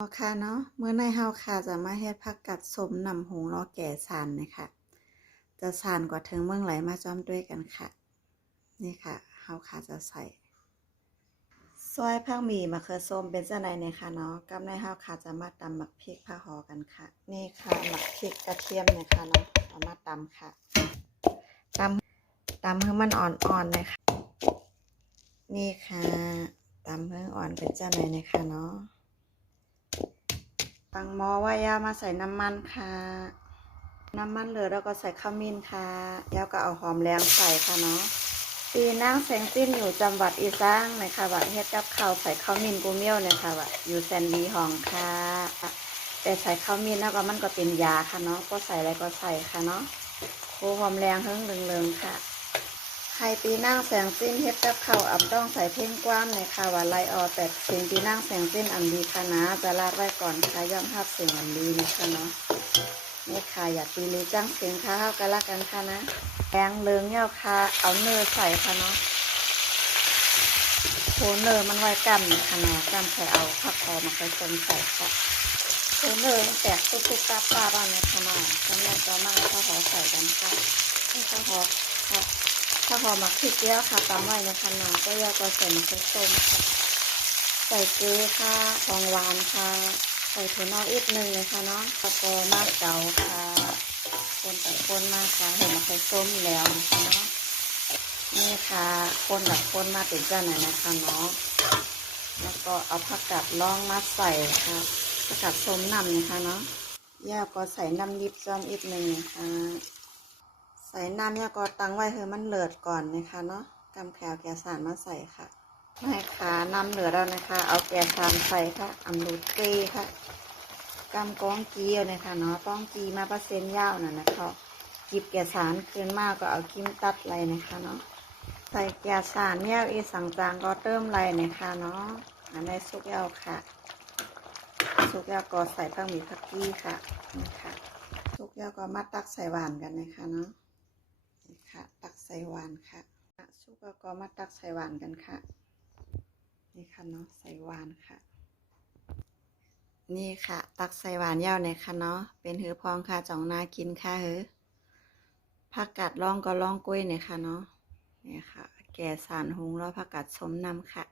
ค่ะเนาะเมื่อในเฮาค่ะจะมาเฮ็ดผักกัดส้มนำหุงล้อแก่สานนะคะจะสานกว่าถึงเมืองไหลมาจอมด้วยกันค่ะนี่ค่ะเฮาค่ะจะใส่ซอยผักหมี่มะเขือส้มเป็นจังได๋เนี่ยค่ะเนาะกับในเฮาค่ะจะมาตำหมักพริกผักหอกันค่ะนี่ค่ะหมักพริกกระเทียมเนี่ยค่ะเนาะเอามาตำค่ะตำให้มันอ่อนๆเลยค่ะนี่ค่ะตำให้อ่อนเป็นจังได๋เนี่ยค่ะเนาะตั้งหม้อไว้ยามาใส่น้ำมันค่ะน้ำมันเหลือแล้วก็ใส่ขมิ้นค่ะแล้วก็เอาหอมแดงใส่ค่ะเนาะปีนางแสงสิ้นอยู่จังหวัดอีสานนะคะว่าเฮ็ดกับข้าวใส่ข้าวมิ้นกูเมี่ยวเนี่ยค่ะว่าอยู่แซนดีห้องค่ะแต่ใส่ข้าวมิ้นแล้วก็มันก็เป็นยาค่ะเนาะก็ใส่อะไรก็ใส่ค่ะเนาะโคหอมแดงเฮิงเหลืองๆค่ะใครปีนางแสงสิ้นเฮ็ดกับข้าวอ่ำต้องใส่เพ่งกว้ามเลยค่ะว่าไล่ออแต่สิ่งปีนางแสงสิ้นอันดีค่ะนะจะลาดไว้ก่อนค่ะย่อมภาพสิ่งอันดีนะคะเนาะนี่ค่ะอย่าตีลีจ้างเสียงค่ะเข้ากันละกันค่ะนะแกงเลืองเนี่ยค่ะเอาเนยใส่ค่ะเนาะโคเนยมันไว้กันนะคะเนาะกันใส่เอาผักหอมมาใส่ต้มใส่ค่ะโคเนยแตกตุ๊บๆตาปลาบ้างนะคะเนาะกำลังจะมาข้าวหอมใส่กันค่ะข้าวหอมค่ะข้าวหอมหมักพริกเยอะค่ะตามไว้นะคะเนาะก็ยาก็ใส่มะเขือส้มค่ะใส่เกลือค่ะของหวานค่ะใส่ถั่วเน่าอีกนึงเลยค่ะเนาะแล้วก็มะเก๋าค่ะคนแต่คนมากค่ะเห็นมะเขือส้มแล้วนะคะเนาะนี่ค่ะคนแบบคนมาเป็นเจ้าหน่อยนะคะเนาะแล้วก็เอาผักกาดล่องมาใส่ค่ะผักกาดส้มนำนะคะเนาะย่าก็ใส่น้ำยิบจอมอีกนึงนะคะใส่น้ำย่าก็ตั้งไว้ให้มันเลือดก่อนนะคะเนาะกำแพวแกสานมาใส่ค่ะไม่ค่ะน้ำเหลือแล้วนะคะเอาแกสานใส่ค่ะอำรูดเกค่ะกำก้องกีเอานะคะเนาะต้องกีมาเปอร์เซ็นต์ยาวน่ะนะคะจิบแกสานขึ้นมากก็เอากิ้มตัดไรนะคะเนาะใส่แกสานเนี่ยอีสังจางก็เติมไรนะคะเนาะอันนี้ซุกยาวค่ะซุกยาวก็ใส่ผักหมี่ผักกี้ค่ะนี่ค่ะซุกยาวก็มาตักใส่หวานกันนะคะเนาะนี่ค่ะตักใส่หวานค่ะซุกยาวก็มาตักใส่หวานกันค่ะนี่ค่ะเนาะใส่หวานค่ะนี่ค่ะตักใส่หวานยาวเนี่ยค่ะเนาะเป็นหือพองค่ะจ่องนากินค่ะหือผักกาดล่องก็ล่องกล้วยเนี่ยค่ะเนาะนี่ค่ะแก่สารหุงแล้วผักกาดส้มนำค่ะ